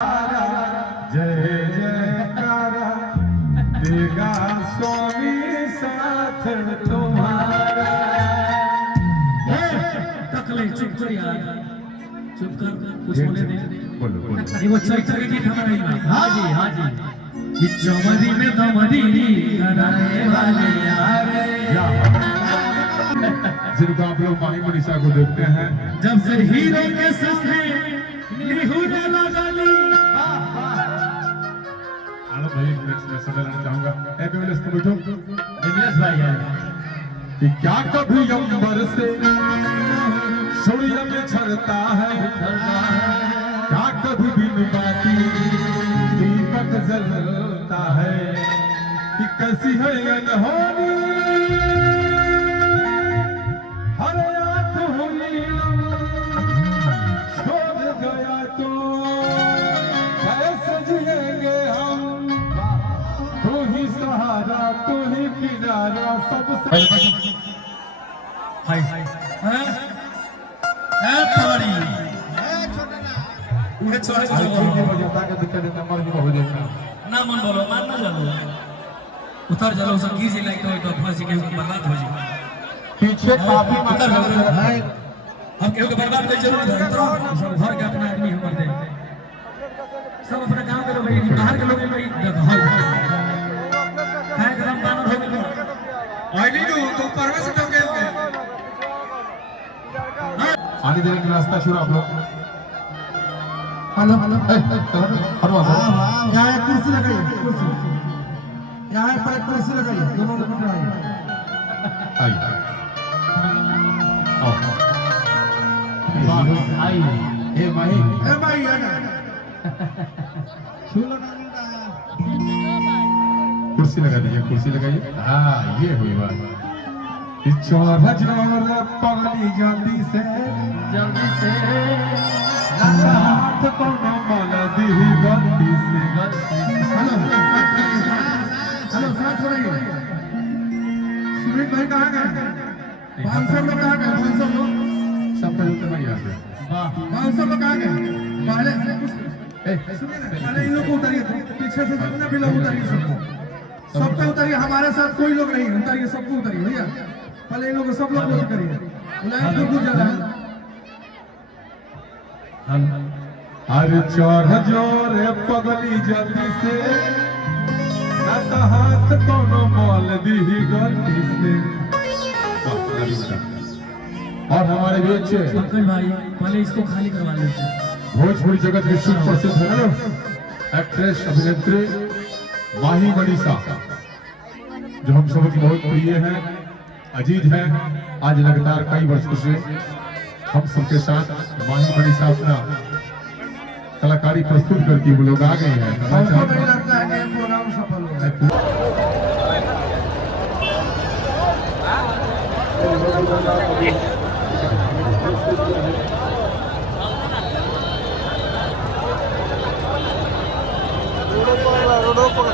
जय जयकारा देगा स्वामी साथ तुम्हारा। तकले चुप कर यार, चुप कर, कुछ बोले दे। बोलो बोलो। ये वो चैत्र के गीत हमारा ही है। हाँ जी कि चौमरी में दमरी कराने वाले यार, जिनको आप लोग माही मनीषा को देखते हैं, जब से हीरो के सामने निहुरे लगाली। आलो भाई मैं समय लेना चाहूंगा। एमएलएस को बैठो। दिनेश भाई है कि क्या कभी अंबर से सूर्य में झरता है, क्या कभी बिन बाती दीपक जलता है, कि कैसी है अनहोनी हर आंख हुई छोड़ गया तो कैसे जिएंगे हम, तू ही सहारा तू ही किनारा सबसे। हाय है पानी उन्हें छोड़ ना मन बोलो, मान ना जानो, उतर चलो संगीत जी लाइक तो फांसी के बर्बाद हो जी पीछे काफी उतर चलो। हम केहू के बर्बाद नहीं जरूर है, उतरो सब घर के अपना आदमी हमर दे, सब अपना गांव के लोग भाई, बाहर के लोग भाई हाय काय गरम कानून हो गया आईडी तो परवे से तो के आने देने का रास्ता शुरू आप लोग। हेलो हटवा यहाँ एक कुर्सी लगाइए, कुर्सी यहाँ पर एक कुर्सी लगाइए, दोनों लोग बैठाइए। आइए ए भाई आना कुर्सी लगा दीजिए, कुर्सी लगाइए। हाँ ये हुई बात। चोर पगली जल्दी से हाथ कोनो माला दी गलती से। हेलो साथ हो रही है। सुमित भाई कहाँ गए? 500 लोग कहाँ गए? 500 लोग सब पहले भाई यहाँ से 500 लोग कहाँ गए? पहले इन लोग को उतारिए, पीछे से जितने भी लोग उतारिए, सबको उतारिए। हमारे साथ कोई लोग नहीं, उतारिए सबको उतारिए भैया। पहले इन लोग सब लोग को करिए, लाइन दूर जा रहा है। अरे चढ़ जोरे पगली जल्दी से ना हाथ कोनो माल दी गलती से। और हमारे भी अच्छे पंकज भाई पहले इसको खाली करवा लेते। भोजपुरी जगत की सुप्रसिद्ध है एक्ट्रेस अभिनेत्री माही मनीषा, जो हम सब की बहुत प्रिय है, अजीज है। आज लगातार कई वर्षों से हम सबके साथ माही मनीषा अपना कलाकारी प्रस्तुत करती वो लोग आ गए हैं। हमको नहीं लगता है कि प्रोग्राम सफल होगा। रोडो पर